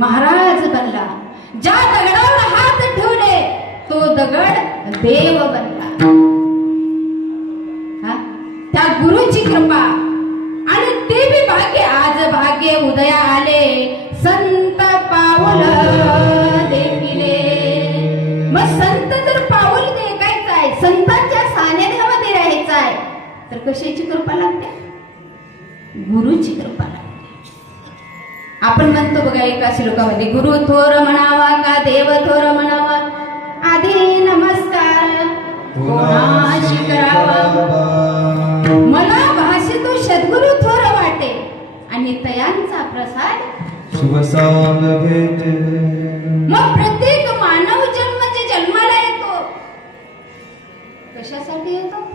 महाराज बनला. ज्या दगडावर हात ठेवले तो दगड देव बनला. त्या गुरुची कृपा आणि ते बी भाग्य. आज भाग्य उदया आले संत पाऊल देखिले. मग संत जर पाऊल देखायचं आहे, संतांच्या सानिध्यामध्ये राहायचं आहे, तर कशाची कृपा लागते? गुरुची कृपा लागते. आपण म्हणतो बघा एका श्लोकामध्ये, गुरु थोर म्हणावा का देव थोर म्हणावा, आधी नमस्कार कोणाशी करावा. मला भाषेतो सद्गुरु थोर वाटे आणि तयांचा प्रसाद शुभसांग भेटे. मग प्रत्येक मानव जन्म जे जन्माला येतो कशासाठी येतो?